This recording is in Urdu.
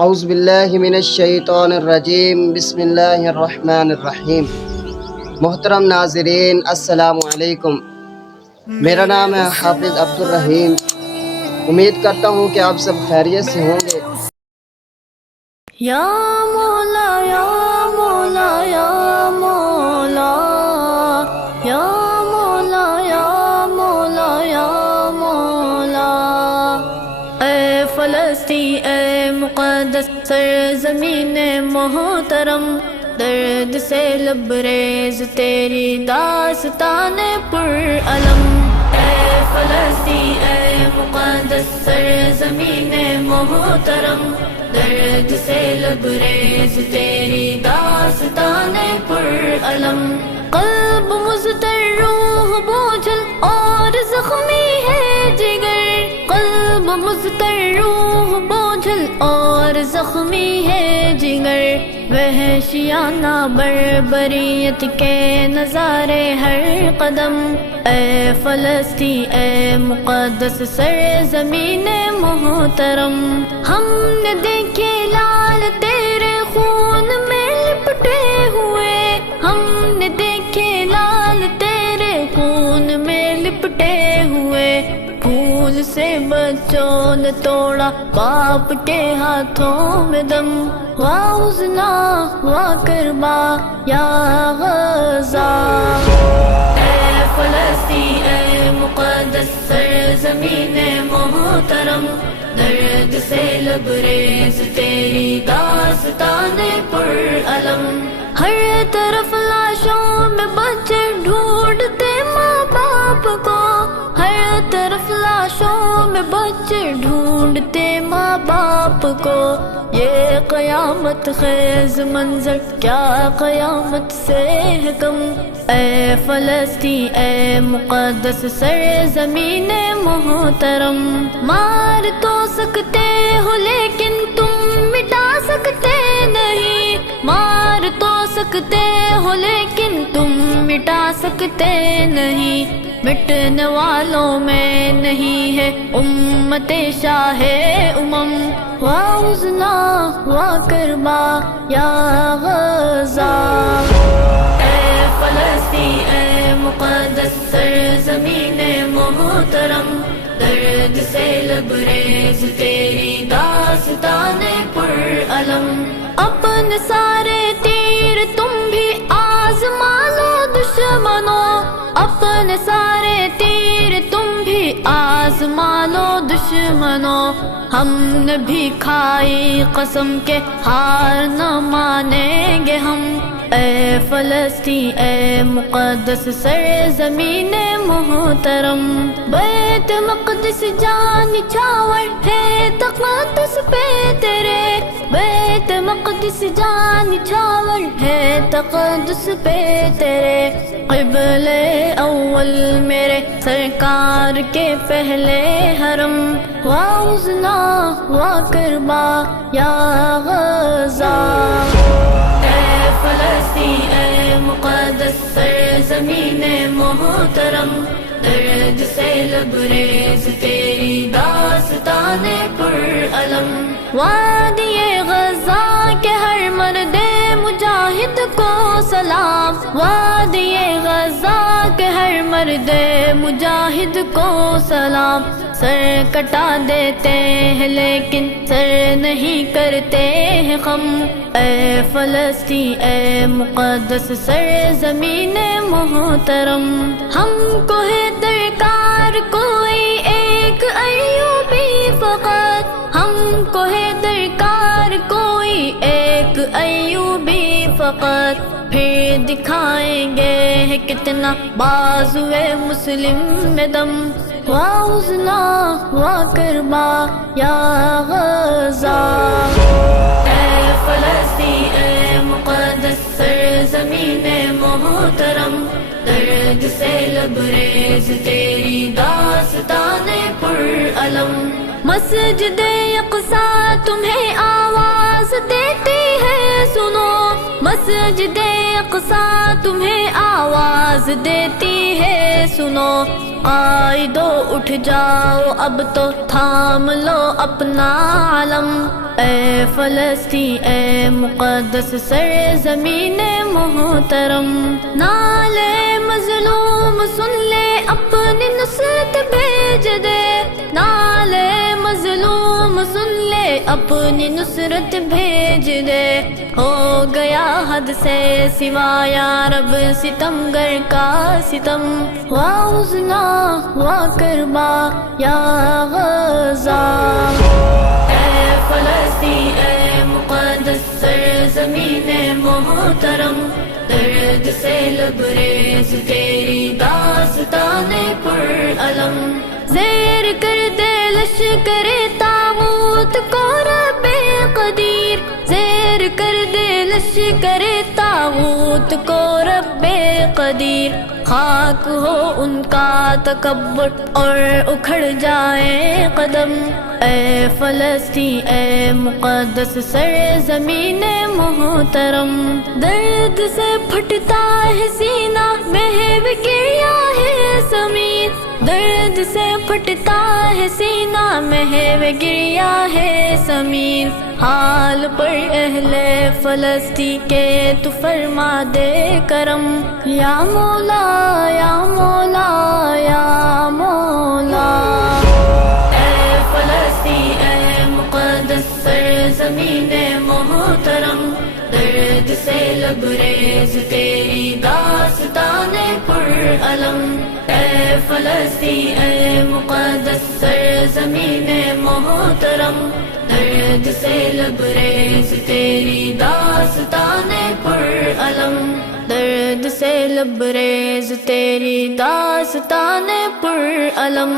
اعوذ باللہ من الشیطان الرجیم، بسم اللہ الرحمن الرحیم۔ محترم ناظرین، السلام علیکم۔ میرا نام ہے حافظ عبدالرحیم۔ امید کرتا ہوں کہ آپ سب خیریت سے ہوں گے۔ یا مولا یا مولا یا مولا یا مولا یا مولا یا مولا، اے فلسطین اے مقدس سرزمین محترم، درد سے لبریز تیری داستان پرعلم۔ اے فلسطین اے مقدس سرزمین محترم، درد سے لبریز تیری داستان پرعلم۔ قلب مضطر روح بوجھل اور زخمی ہے جگر، قلب مضطر روح بوجھل اور زخمی ہے جگر، وحشیانہ بربریت کے نظارے ہر قدم۔ اے فلسطین اے مقدس سرزمین محترم، ہم نے دیکھے لال تیرے خون میں لپٹے ہوئے، ہم نے دیکھے لال تیرے خون میں لپٹے ہوئے، پھول سے بچوں نے توڑا باپ کے ہاتھوں میں دم۔ واہ حزنا واہ کربا یا غزہ، اے فلسطین اے مقدس سرزمین محترم، درد سے لبریز تیری داستان پرعلم۔ ہر طرف لاشوں میں بچے ڈھونڈتے ماں باپ کو، ہر طرف لاشوں میں بچے ڈھونڈتے ماں باپ کو، یہ قیامت خیز منظر کیا قیامت سے ہے کم۔ اے فلسطین اے مقدس سرزمین محترم، مار تو سکتے ہو لیکن تم مٹا سکتے نہیں، مار تو سکتے ہو لیکن تم مٹا سکتے نہیں، مٹنے والوں میں نہیں ہے امت شاہ امم۔ واہ حزنا واہ کربا یا غزہ، اے فلسطین اے مقدس سرزمین محترم، درد سے لبریز تیری داستان پرعلم۔ اپنے سارے تیر تم بھی آزما لو دشمنوں، اپنے سارے تیر تم بھی آزما لو دشمنوں، ہم نے بھی کھائی قسم کے ہار نہ مانیں گے ہم۔ اے فلسطین اے مقدس سرزمین محترم، بیت مقدس جان چھاور ہے تقدس پہ تیرے، بیت مقدس جان چھاور ہے تقدس پہ تیرے، قبل اول میرے سرکار کے پہلے حرم۔ واہ حزنا واہ کربا یا غزہ، اے فلسطین اے مقدس سرزمین محترم، درد سے لبریز تیری داستان پرعلم۔ وادی غزہ کے ہر مرد مجاہد کو سلام، وادی غزہ کے ہر مرد مجاہد کو سلام، سر کٹا دیتے ہیں لیکن سر نہیں کرتے ہیں خم۔ اے فلسطین اے مقدس سرزمین محترم، ہم کو ہے درکار کوئی ایک ایوبی فقط، ہم کو ہے درکار کوئی ایک ایوبی فقط، پھر دکھائیں گے کتنا بازوئے مسلم میں دم۔ واہ حزنا واہ کربا یا غزہ، اے فلسطین اے مقدس سرزمین محترم، درد سے لبریز تیری داستان پرعلم۔ مسجد اقصیٰ تمہیں آواز دیتی ہے سنو، مسجد مسجدِ اقصی تمہیں آواز دیتی ہے سنو، قائدو اٹھ جاؤ اب تو تھام لو اپنا علم، اے فلسطین اے مقدس سرزمین محترم، نالے مظلوم سن لے اپنی نصرت بھیج دے، نالے مظلوم سن لے اپنی نصرت بھیج دے، ہو گیا حد سے سوا یا رب ستمگر کا ستم، وا حزنا وا کربا یا غزہ، اے فلسطین اے مقدس سرزمین محترم، درد سے لبریز تیری داستان پر علم، زیر کر دے لشکر طاغوت کو رب قدیر، زیر کر دے لشکر طاغوت کو رب قدیر، خاک ہو ان کا تکبر اور اکھڑ جائے قدم، اے فلسطین اے مقدس سرزمین محترم، درد سے پھٹتا ہے سینہ محو گریا ہے زمین، درد سے پھٹتا ہے سینہ محو گریا ہے زمین، حال پر اہل فلسطین کے تو فرما دے کرم، یا مولا یا مولا یا مولا، اے فلسطین اے مقدس سرزمین محترم، درد سے لبریز تیری داستان پر علم، اے فلسطین اے مقدس سرزمین محترم، درد سے لبریز تیری داستان پر علم، درد سے لبریز تیری داستان پر علم۔